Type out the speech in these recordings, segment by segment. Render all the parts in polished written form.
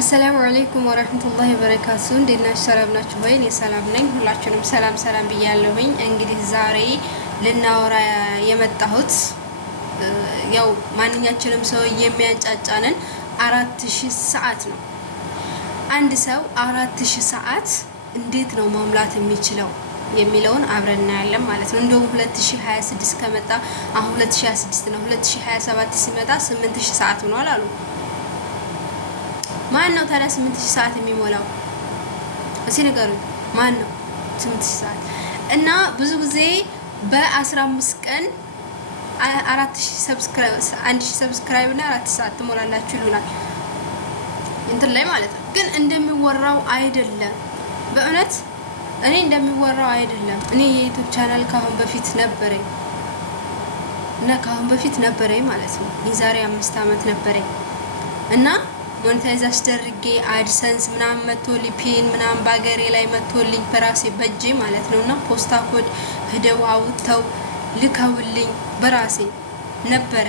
አሰላሙ አለይኩም ወራህመቱላሂ ወበረካቱ። እንዴት ናችሁ? ሰላም ናችሁ ወይ? እኔ ሰላም ነኝ። ሁላችሁንም ሰላም ሰላም ብያለሁኝ። እንግዲህ ዛሬ ልናወራ የመጣሁት ያው ማንኛችንም ሰው የሚያንጫጫንን 4000 ሰዓት ነው። አንድ ሰው 4000 ሰዓት እንዴት ነው መሙላት የሚችለው የሚለውን አብረን እናያለን ማለት ነው። እንደውም 2026 ከመጣ አሁን 2026 ነው። 2027 ሲመጣ 8000 ሰዓት ሆኗል አሉ። ማን ነው ታዲያ 8000 ሰዓት የሚሞላው? እስኪ ንገሩኝ። ማን ነው 8000 ሰዓት? እና ብዙ ጊዜ በ15 ቀን 4000 ሰብስክራይብ 1000 ሰብስክራይብ እና 4 ሰዓት ትሞላላችሁ ይሉናል እንትን ላይ ማለት ነው። ግን እንደሚወራው አይደለም። በእውነት እኔ እንደሚወራው አይደለም። እኔ የዩቲዩብ ቻናል ካሁን በፊት ነበረኝ ማለት ነው። የዛሬ 5 አመት ነበረኝ እና ሞኔታይዝ አስደርጌ አድሰንስ ምናምን መቶልኝ ፒን ምናምን ባገሬ ላይ መቶልኝ በራሴ በጄ ማለት ነው። እና ፖስታ ኮድ ሂደው አውጥተው ልከውልኝ በራሴ ነበረ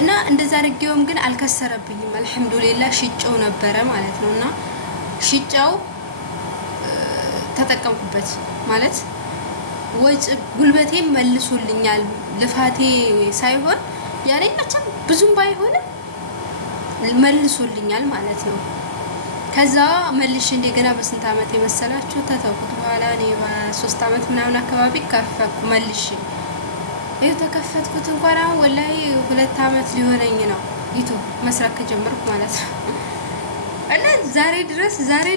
እና እንደዛ አድርጌውም ግን አልከሰረብኝም። አልሐምዱሊላህ ሽጬው ነበረ ማለት ነው። እና ሽጬው ተጠቀምኩበት ማለት ወጭ ጉልበቴም መልሶልኛል። ልፋቴ ሳይሆን ያኔ መቼም ብዙም ባይሆንም መልሶልኛል ማለት ነው። ከዛ መልሽ እንደገና በስንት አመት የመሰላችሁ ተተውኩት። በኋላ እኔ በ3 አመት ምናምን አካባቢ ከፈትኩ መልሽ። ይሄ ተከፈትኩት እንኳን አሁን ወላሂ 2 አመት ሊሆነኝ ነው ዩቲዩብ መስራት ከጀመርኩ ማለት ነው። እና ዛሬ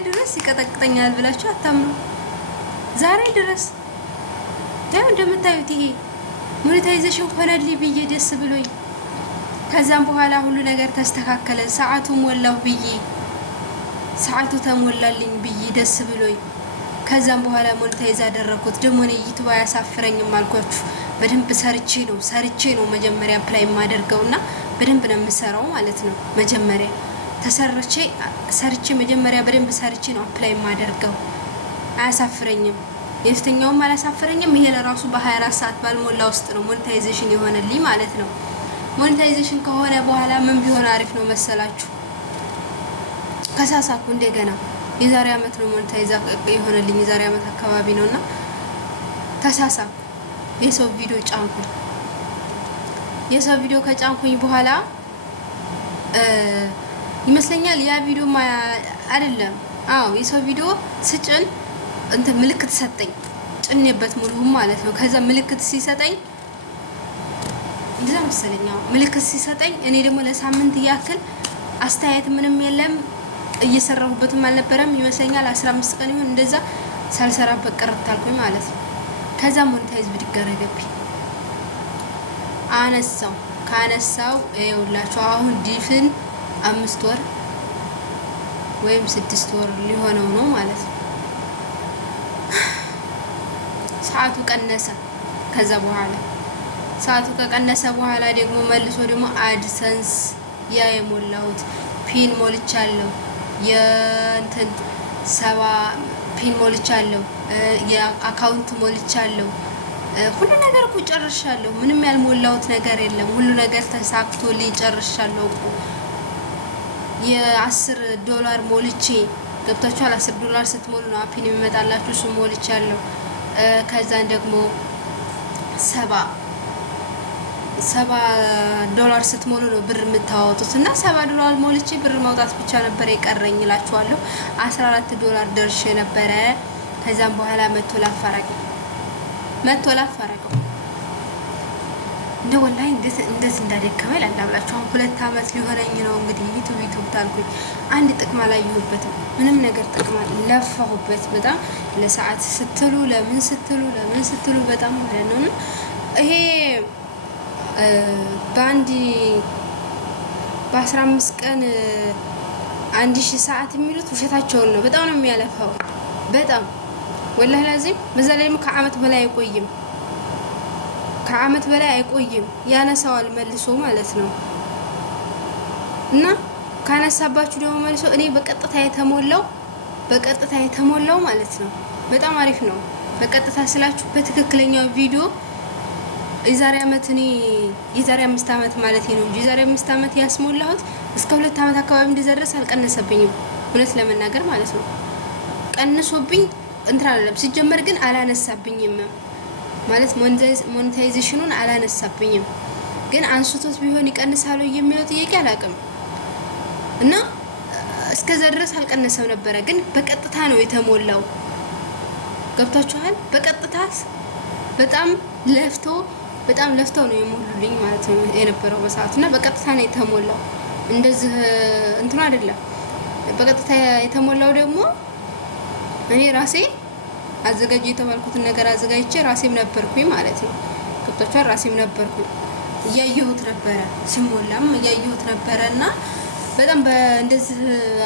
ድረስ ይቀጠቅጠኛል ብላችሁ አታምኑ። ዛሬ ድረስ ያው እንደምታዩት ይሄ ሞኔታይዜሽን ሆነልኝ ብዬ ደስ ብሎኝ ከዛም በኋላ ሁሉ ነገር ተስተካከለ። ሰዓቱ ሞላው ብዬ ሰዓቱ ተሞላልኝ ብዬ ደስ ብሎኝ ከዛም በኋላ ሞኔታይዝ አደረኩት። ደግሞ እኔ ዩቲዩብ አያሳፍረኝም አልኳችሁ። በደንብ ሰርቼ ነው መጀመሪያ አፕላይ የማደርገውና በደንብ ነው የምሰራው ማለት ነው። መጀመሪያ ሰርቼ መጀመሪያ በደንብ ሰርቼ ነው አፕላይ የማደርገው። አያሳፍረኝም። የፊተኛውም አላሳፍረኝም። ይሄ ለራሱ በ24 ሰዓት ባልሞላ ውስጥ ነው ሞኔታይዜሽን የሆነልኝ ማለት ነው። ሞኔታይዜሽን ከሆነ በኋላ ምን ቢሆን አሪፍ ነው መሰላችሁ? ከሳሳኩ እንደገና የዛሬ አመት ነው ሞኔታይዝ የሆነልኝ። የዛሬ አመት አካባቢ ነውና ተሳሳኩ። የሰው ቪዲዮ ጫንኩኝ። የሰው ቪዲዮ ከጫንኩኝ በኋላ ይመስለኛል ያ ቪዲዮ አይደለም። አዎ የሰው ቪዲዮ ስጭን እንትን ምልክት ሰጠኝ። ጭኔበት ሙሉም ማለት ነው። ከዛ ምልክት ሲሰጠኝ እንደዛ መሰለኝ ምልክት ሲሰጠኝ እኔ ደግሞ ለሳምንት ያክል አስተያየት ምንም የለም እየሰራሁበትም አልነበረም ይመስለኛል። 15 ቀን ይሁን እንደዛ ሳልሰራበት ቀርት አልኩኝ ማለት ነው። ከዛ ሞኔታይዝ ብድገረገብኝ ካነሳው ይኸውላችሁ አሁን ዲፍን 5 ወር ወይም 6 ወር ሊሆነው ነው ማለት ነው። ሰዓቱ ቀነሰ። ከዛ በኋላ ሰዓቱ ከቀነሰ በኋላ ደግሞ መልሶ ደግሞ አድሰንስ ያ የሞላሁት ፒን ሞልቻለሁ። የእንትን 7 ፒን ሞልቻለሁ። የአካውንት ሞልቻለሁ። ሁሉ ነገር እኮ ጨርሻለሁ። ምንም ያልሞላሁት ነገር የለም። ሁሉ ነገር ተሳክቶልኝ ጨርሻለሁ እኮ። $10 ሞልቼ ገብታችኋል። $10 ስትሞሉ ነው ፒን የሚመጣላችሁ። እሱ ሞልቻለሁ። ከዛን ደግሞ $7 ስትሞሉ ነው ብር የምታወጡት። እና $7 ሞልቼ ብር ማውጣት ብቻ ነበር የቀረኝ እላችኋለሁ። $14 ደርሼ ነበረ። ከዛም በኋላ መቶ ላፋረቀው እንደ ወላሂ እንዴት እንዳደከመኝ ላላብላችሁ። አሁን 2 አመት ሊሆነኝ ነው እንግዲህ ዩቲዩብ ታልኩኝ። አንድ ጥቅም አላየሁበትም። ምንም ነገር ጥቅም ለፋሁበት በጣም ለሰዓት ስትሉ ለምን ስትሉ በጣም ማለት ነው። ይሄ በ15 ቀን 1000 ሰዓት የሚሉት ውሸታቸውን ነው። በጣም ነው የሚያለፋው። በጣም ወላሂ ላዚም። በዛ ላይ ደግሞ ከአመት በላይ አይቆይም። ያነሳዋል መልሶ ማለት ነው። እና ካነሳባችሁ ደግሞ መልሶ እኔ በቀጥታ የተሞላው ማለት ነው። በጣም አሪፍ ነው። በቀጥታ ስላችሁ በትክክለኛው ቪዲዮ የዛሬ አመት እኔ የዛሬ 5 አመት ማለት ነው እንጂ የዛሬ 5 አመት ያስሞላሁት እስከ 2 አመት አካባቢ እንደደረሰ አልቀነሰብኝም። እውነት ለመናገር ማለት ነው ቀንሶብኝ እንትን አይደለም። ሲጀመር ግን አላነሳብኝም ማለት ሞኔታይዜሽኑን አላነሳብኝም። ግን አንስቶት ቢሆን ይቀንሳሉ የሚለው ጥያቄ አላውቅም። እና እስከዛ ድረስ አልቀነሰም ነበረ። ግን በቀጥታ ነው የተሞላው። ገብታችኋል? በቀጥታ በጣም ለፍተው ነው የሞሉልኝ ማለት ነው የነበረው በሰዓቱ። እና በቀጥታ ነው የተሞላው። እንደዚህ እንትኑ አይደለም። በቀጥታ የተሞላው ደግሞ እኔ ራሴ አዘጋጅ የተባልኩትን ነገር አዘጋጅቼ ራሴም ነበርኩኝ ማለት ነው። ገብታችኋል? ራሴም ነበርኩኝ እያየሁት ነበረ፣ ሲሞላም እያየሁት ነበረ። እና በጣም እንደዚህ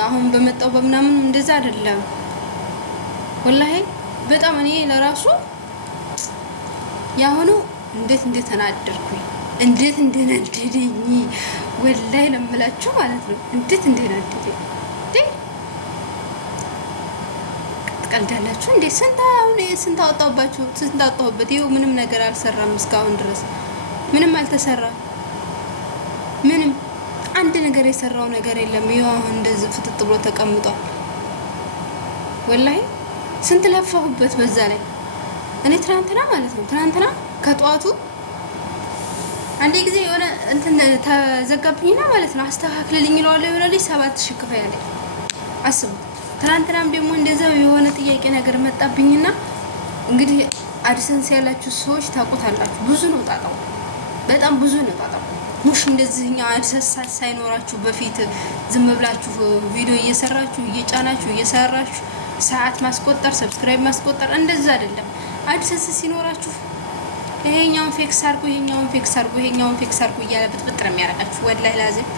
አሁን በመጣው በምናምን እንደዛ አይደለም ወላሂ። በጣም እኔ ለራሱ ያሁኑ እንዴት እንደተናደድኩኝ እንዴት እንደነደደኝ ወላሂ ለምላችሁ ማለት ነው። እንዴት እንደነደደኝ ቀልዳላችሁ እንዴ? ስንት አወጣሁባችሁ? ስንት አወጣሁበት? ይኸው ምንም ነገር አልሰራም እስካሁን ድረስ ምንም አልተሰራም። ምንም አንድ ነገር የሰራው ነገር የለም። ይኸው አሁን እንደዚህ ፍጥጥ ብሎ ተቀምጧል። ወላሂ ስንት ለፋሁበት በዛ ላይ እኔ ትናንትና ማለት ነው ትናንትና ከጧቱ አንዴ ጊዜ የሆነ እንትን ተዘጋብኝና ማለት ነው አስተካክልልኝ ይለዋል የሆነ ልጅ 7000 ክፈይ ያለኝ አስቡ። ትናንትናም ደግሞ እንደዛው የሆነ ጥያቄ ነገር መጣብኝና እንግዲህ አድሰንስ ያላችሁ ሰዎች ታውቁታላችሁ። ብዙ ነው ጣጣው፣ በጣም ብዙ ነው ጣጣው። ሙሽ እንደዚህኛው አድሰንስ ሳይኖራችሁ በፊት ዝም ብላችሁ ቪዲዮ እየሰራችሁ እየጫናችሁ እየሰራችሁ ሰዓት ማስቆጠር ሰብስክራይብ ማስቆጠር እንደዛ አይደለም። አድሰንስ ሲኖራችሁ ይሄኛውን ፌክስ አርጉ ይሄኛውን ፌክስ አርጉ ይሄኛውን ፌክስ አርጉ እያለ ብጥብጥ ነው የሚያረጋችሁ። ወላሂ ላዚም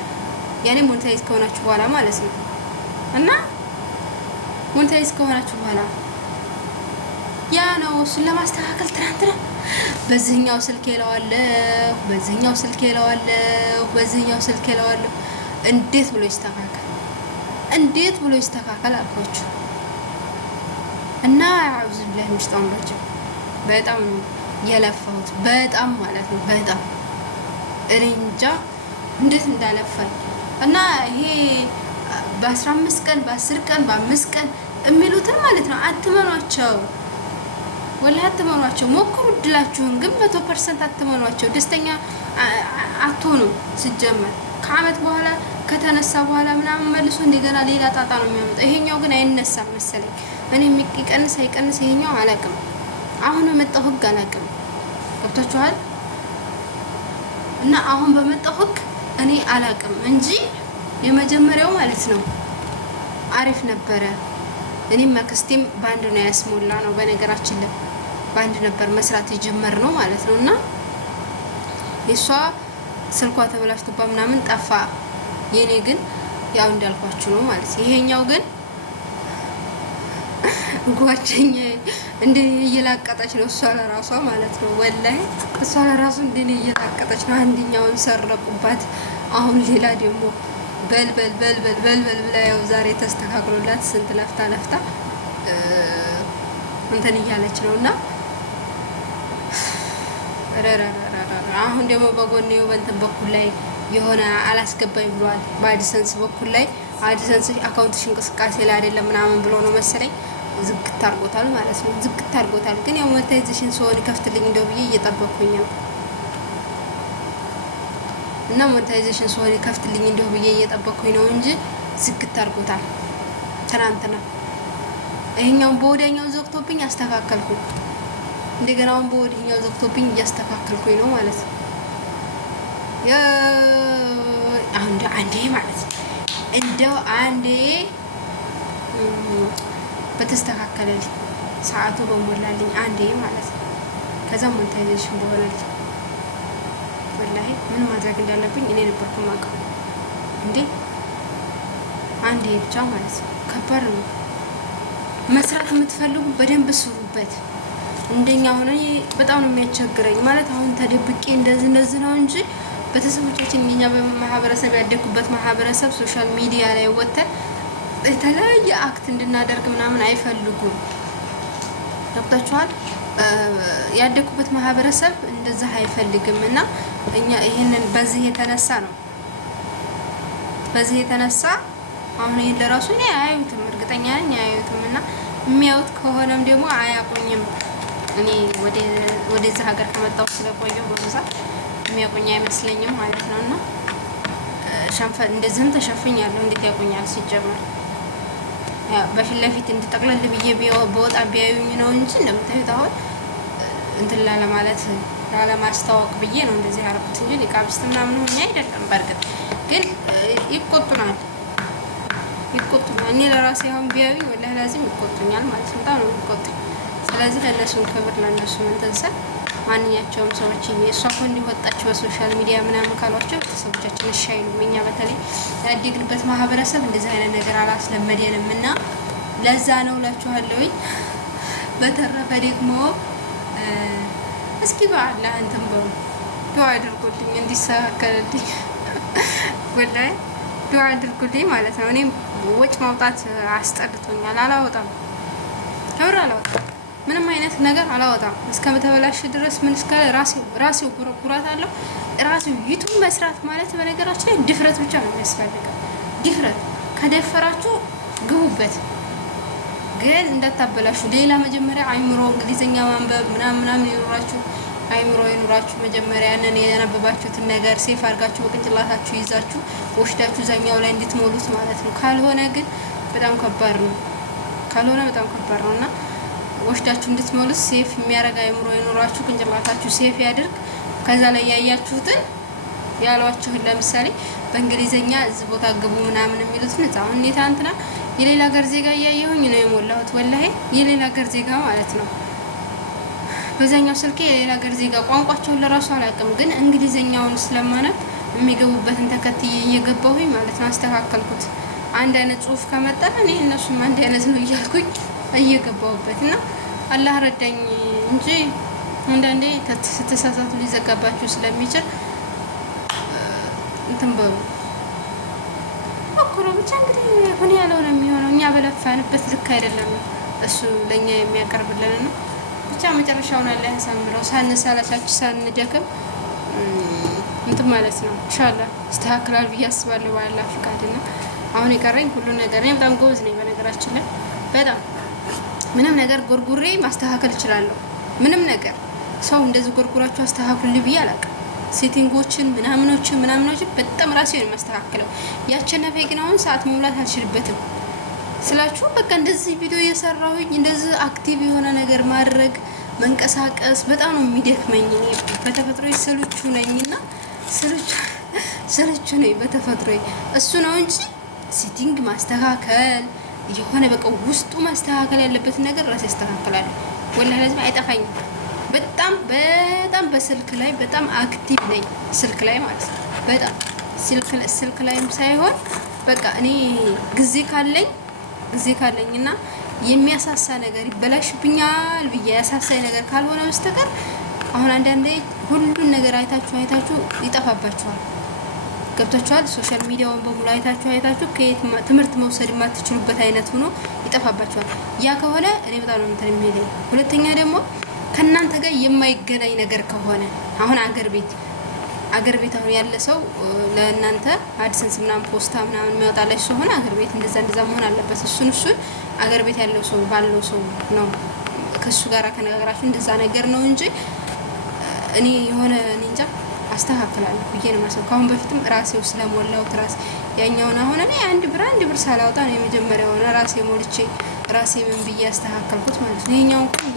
ያኔ ሞኔታይዝ ከሆናችሁ በኋላ ማለት ነው። እና ሞኔታይዝ ከሆናችሁ በኋላ ያ ነው እሱን ለማስተካከል ትናንትና በዚህኛው ስልክ እለዋለሁ በዚህኛው ስልክ እለዋለሁ በዚህኛው ስልክ እለዋለሁ። እንዴት ብሎ ይስተካከል እንዴት ብሎ ይስተካከል አልኳችሁ። እና አውዝ ብላህ ምሽጣውላችሁ በጣም ነው የለፋሁት በጣም ማለት ነው። በጣም እኔ እንጃ እንዴት እንዳለፋኝ። እና ይሄ በ15 ቀን በ10 ቀን በ5 ቀን የሚሉትን ማለት ነው አትመኗቸው፣ ወላሂ አትመኗቸው። ሞክሩ እድላችሁን፣ ግን 100% አትመኗቸው። ደስተኛ አትሆኑ። ሲጀመር ከአመት በኋላ ከተነሳ በኋላ ምናምን መልሶ እንደገና ሌላ ጣጣ ነው የሚያመጣው። ይሄኛው ግን አይነሳም መሰለኝ። እኔ የሚቀንስ አይቀንስ ይሄኛው አላውቅም። አሁን በመጣው ህግ አላውቅም። ገብታችኋል? እና አሁን በመጣው ህግ እኔ አላውቅም እንጂ የመጀመሪያው ማለት ነው አሪፍ ነበረ። እኔም ማክስቴም ባንድ ነው ያስሞላ ነው። በነገራችን ላይ ባንድ ነበር መስራት የጀመርነው ማለት ነው። እና የሷ ስልኳ ተበላሽቶባ ምናምን ጠፋ። የኔ ግን ያው እንዳልኳችሁ ነው ማለት ነው። ይሄኛው ግን ጓደኛዬ እንደኔ እየላቀጠች ነው እሷ ለራሷ ማለት ነው። ወላሂ እሷ ለራሱ እንደኔ እየላቀጠች ነው። አንደኛውን ሰረቁባት። አሁን ሌላ ደግሞ በልበል ብላ ያው ዛሬ ተስተካክሎላት ስንት ለፍታ እንትን እያለች ነው። እና አሁን ደግሞ በጎኔው በእንትን በኩል ላይ የሆነ አላስገባኝ ብሏል። በአዲሰንስ በኩል ላይ አዲሰንስ አካውንትሽ እንቅስቃሴ ላይ አይደለም ምናምን ብሎ ነው መሰለኝ ዝግት አድርጎታል ማለት ነው። ዝግት አድርጎታል። ግን ያው ሞኔታይዜሽን ሲሆን ከፍትልኝ እንደው ብዬ እየጠበቅኩኝ ነው። እና ሞኔታይዜሽን ሲሆን ከፍትልኝ እንደው ብዬ እየጠበቅኩኝ ነው እንጂ ዝግት አድርጎታል ትናንትና። ይሄኛውን በወዲያኛው ዘግቶብኝ አስተካከልኩ። እንደገናውን በወዲያኛው ዘግቶብኝ እያስተካከልኩኝ ነው ማለት ነው። አንዴ ማለት ነው እንደው አንዴ በተስተካከለልኝ ሰዓቱ በሞላልኝ አንዴ ማለት ነው። ከዛ ሞኔታይዜሽን በሆነልኝ ወላሂ ምን ማድረግ እንዳለብኝ እኔ ነበርኩ የማውቀው። እንዴ አንዴ ብቻ ማለት ነው። ከባድ ነው። መስራት የምትፈልጉ በደንብ ስሩበት። እንደኛ ሆነ በጣም ነው የሚያስቸግረኝ ማለት አሁን ተደብቄ እንደዚህ ነው እንጂ ቤተሰቦቻችን የኛ በማህበረሰብ ያደኩበት ማህበረሰብ ሶሻል ሚዲያ ላይ ወጥተን የተለያየ አክት እንድናደርግ ምናምን አይፈልጉም። ገብታችኋል? ያደኩበት ማህበረሰብ እንደዛ አይፈልግም እና እኛ ይሄንን በዚህ የተነሳ አሁን ይሄን ለራሱ እኔ አያዩትም፣ እርግጠኛ ነኝ አያዩትም። እና የሚያዩት ከሆነም ደግሞ አያቆኝም። እኔ ወደዛ ሀገር ከመጣሁ ስለቆየሁ በብዛት የሚያቆኝ አይመስለኝም ማለት ነው። እና እንደዚህም ተሸፍኛለሁ። እንዴት ያቆኛል ሲጀመር? በፊት ለፊት እንድጠቅለል ብዬ በወጣ ቢያዩኝ ነው እንጂ እንደምታዩት አሁን እንትን ላለማስታወቅ ብዬ ነው እንደዚህ ያደረኩት እንጂ ኒቃብስት ምናምን ሆኜ አይደለም። በእርግጥ ግን ይቆጡናል። እኔ ለራሴ አሁን ቢያዩኝ ወላሂ ላዚም ይቆጡኛል ማለት ነው። በጣም ነው የሚቆጡኝ። ስለዚህ ለእነሱም ክብር ለእነሱም እንትን ስል ማንኛቸውም ሰዎች እሷ እኮ እንዲወጣችሁ በሶሻል ሚዲያ ምናምን ካሏቸው ቤተሰቦቻችን እሺ አይሉም። እኛ በተለይ ያደግንበት ማህበረሰብ እንደዚህ አይነት ነገር አላስለመደንም እና ለዛ ነው እላችኋለሁኝ። በተረፈ ደግሞ እስኪ በአላህ እንትን በሉ ዱዓ አድርጉልኝ እንዲስተካከልልኝ፣ ወላሂ ዱዓ አድርጉልኝ ማለት ነው። እኔም ወጭ ማውጣት አስጠልቶኛል። አላወጣም፣ ከምር አላወጣም። ምንም አይነት ነገር አላወጣም እስከምተበላሽ ድረስ ምን እስከ ራሴው ጉረጉራት አለው። ራሴው ዩቱብ መስራት ማለት በነገራችን ላይ ድፍረት ብቻ ነው የሚያስፈልገው። ድፍረት ከደፈራችሁ ግቡበት፣ ግን እንዳታበላሹ። ሌላ መጀመሪያ አይምሮ እንግሊዝኛ ማንበብ ምናምን ይኖራችሁ፣ አይምሮ ይኖራችሁ። መጀመሪያ ያንን የነበባችሁትን ነገር ሴፍ አድርጋችሁ በቅንጭላታችሁ ይዛችሁ ወሽዳችሁ ዛኛው ላይ እንድትሞሉት ማለት ነው። ካልሆነ ግን በጣም ከባድ ነው። እና ወሽዳችሁ እንድትሞሉት ሴፍ የሚያደርግ አይምሮ ይኖራችሁ፣ ቅንጭላታችሁ ሴፍ ያድርግ። ከዛ ላይ ያያችሁትን ያሏችሁን ለምሳሌ በእንግሊዘኛ እዚህ ቦታ ግቡ ምናምን የሚሉትን አሁን እንዴት አንተና የሌላ ሀገር ዜጋ እያየሁኝ ነው የሞላሁት። ወላሂ የሌላ ሀገር ዜጋ ማለት ነው። በዛኛው ስልኬ የሌላ ሀገር ዜጋ ቋንቋቸውን ለራሱ አላውቅም፣ ግን እንግሊዘኛውን ስለማነብ የሚገቡበትን ተከትዬ እየገባሁኝ ማለት ነው። አስተካከልኩት። አንድ አይነት ጽሁፍ ከመጣ እኔ እነሱም አንድ አይነት ነው እያልኩኝ እየገባሁበት እና አላህ ረዳኝ እንጂ አንዳንዴ ስትሳሳቱ ሊዘጋባችሁ ስለሚችል እንትን በሉ ሞክሮ ብቻ። እንግዲህ ሁን ያለው ነው የሚሆነው። እኛ በለፋንበት ልክ አይደለም እሱ ለእኛ የሚያቀርብልን ነው። ብቻ መጨረሻውን አላህ ያሳምረው። ሳንሰላቻችሁ ሳንደክም እንትን ማለት ነው። ኢንሻአላህ ይስተካከላል ብዬ አስባለሁ በአላህ ፍቃድና አሁን የቀረኝ ሁሉ ነገር እኔ በጣም ጎበዝ ነኝ በነገራችን ላይ በጣም ምንም ነገር ጎርጉሬ ማስተካከል እችላለሁ። ምንም ነገር ሰው እንደዚህ ጎርጉራችሁ አስተካክሉ ብዬ አላውቅም። ሴቲንጎችን ምናምኖችን በጣም ራሴ ነው የማስተካክለው። ያቸነፈ ግን አሁን ሰዓት መሙላት አልችልበትም ስላችሁ በቃ እንደዚህ ቪዲዮ እየሰራሁኝ እንደዚህ አክቲቭ የሆነ ነገር ማድረግ መንቀሳቀስ በጣም ነው የሚደክመኝ። እኔ በተፈጥሮ ስልቹ ነኝና ስልቹ ነኝ በተፈጥሮ እሱ ነው እንጂ ሴቲንግ ማስተካከል የሆነ በቃ ውስጡ ማስተካከል ያለበትን ነገር ራሴ ያስተካክላል። ወላሂ ለዚህ አይጠፋኝም። በጣም በስልክ ላይ በጣም አክቲቭ ነኝ። ስልክ ላይ ማለት ነው። በጣም ስልክ ላይም ሳይሆን በቃ እኔ ጊዜ ካለኝና የሚያሳሳ ነገር ይበላሽብኛል ብዬ ያሳሳይ ነገር ካልሆነ በስተቀር አሁን አንዳንዴ ሁሉን ነገር አይታችሁ ይጠፋባችኋል። ገብታችኋል። ሶሻል ሚዲያውን በሙሉ አይታችሁ ከየት ትምህርት መውሰድ የማትችሉበት አይነት ሆኖ ይጠፋባችኋል። ያ ከሆነ እኔ በጣም ነው እንትን የሚለኝ። ሁለተኛ ደግሞ ከእናንተ ጋር የማይገናኝ ነገር ከሆነ አሁን አገር ቤት አሁን ያለ ሰው ለእናንተ አድሰንስ ምናምን ፖስታ ምናምን የሚያወጣላችሁ ሰው ሆነ አገር ቤት እንደዛ መሆን አለበት። እሱን አገር ቤት ያለው ሰው ባለው ሰው ነው ከሱ ጋር ከነገራችሁ እንደዛ ነገር ነው እንጂ እኔ የሆነ እንጃ አስተካክላለሁ ብዬ ነው ማለት ነው። ካሁን በፊትም ራሴው ስለሞላሁት ያኛውን አሁን እኔ አንድ ብር ሳላወጣ ነው የመጀመሪያው ራሴ ሞልቼ ራሴ ምን ብዬ ያስተካከልኩት ማለት ነው። ይሄኛው እንኳን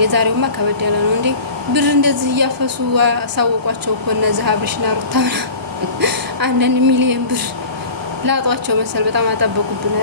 የዛሬውማ ከበድ ያለ ነው እንዴ! ብር እንደዚህ እያፈሱ አሳወቋቸው እኮ እነዚህ አብርሽና ሩታ አንዳንድ ሚሊዮን ብር ላጧቸው መሰል በጣም አጠበቁብን።